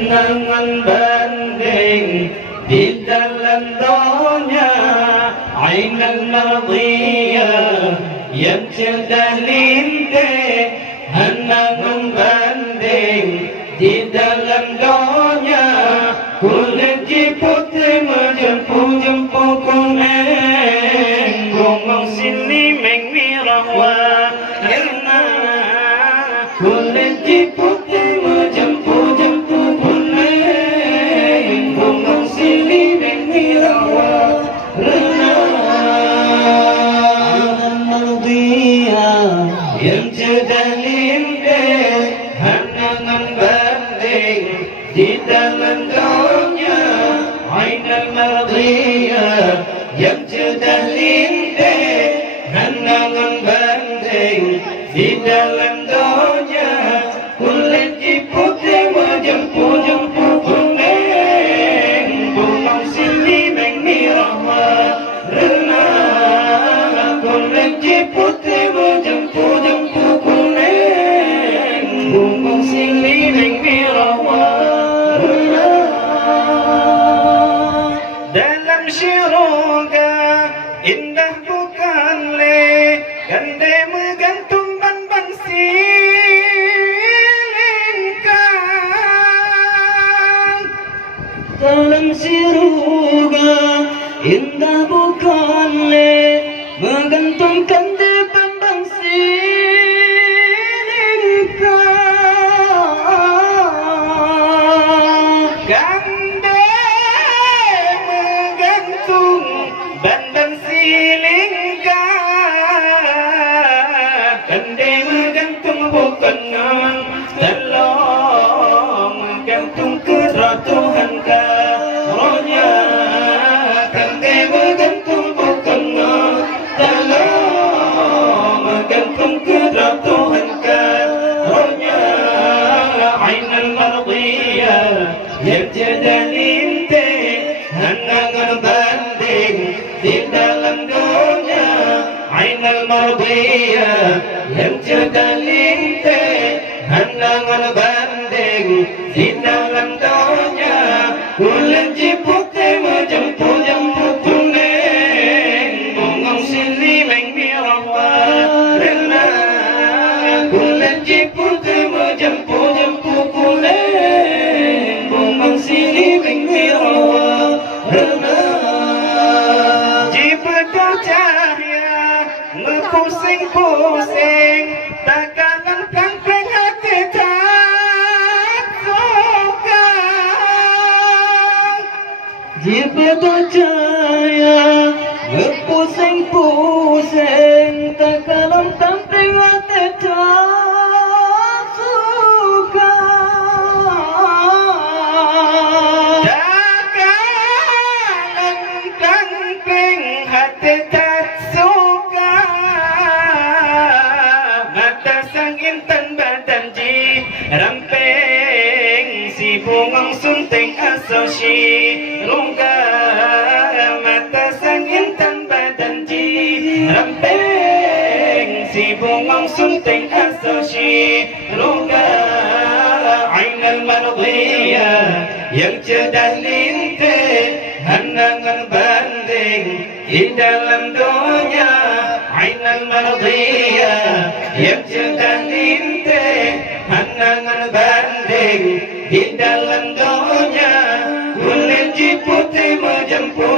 kenangan banding di dalam dunia. Ainal madiyah yang cerdas lintih, kenangan banding di dalam dunia. Kulit putih menjempu kuning, gomong sini merah warna. Kulit putih menjempu kuning, gomong sini merah warna. Al-Madiyah yang cerdas lintih, kenangan banding di dalam dunia. Ainal madiyah yang cerdas lintih, kenangan banding di dalam dunia. Kulit putih menjempu kuning, gomong sini merah warna. Kulit putih menjempu kuning, gomong sini merah warna. Dalam syurga indah bukan le, gandai menggantung ban silingkan. Dalam syurga indah bukan le, menggantungkan di ban silingkan. Gandai menggantung ban silingkan. Gandai menggantung bukan dalam menggantung kudrat Tuhan karunia. Gandai menggantung bukan dalam menggantung kudrat Tuhan karunia. Ainal madiyah yang cerdas lintih, kenangan banding di dalam dunia. Ainal madiyah yang cerdas lintih, kenangan banding di dalam dunia. Kulit putih menjempu kuning, gomong sini merah warna. Kulit putih menjempu kuning, gomong sini merah warna. Jibatu cahaya pusing-pusing, takalan kampung hati tak suka. Jibatu cahaya pusing-pusing, takalan kampung hati tak suka. Takalan kampung hati tak suka. Mata sang intan badan ji ramping, si bungang sunting asal si rungga. Mata sang intan badan ji ramping, si bungang sunting asal si rungga. Ainal madiyah yang cerdas lintih, kenangan banding di dalam dunia. Ainal madiyah yang cerdas lintih, kenangan banding di dalam dunia. Kulit putih menjempu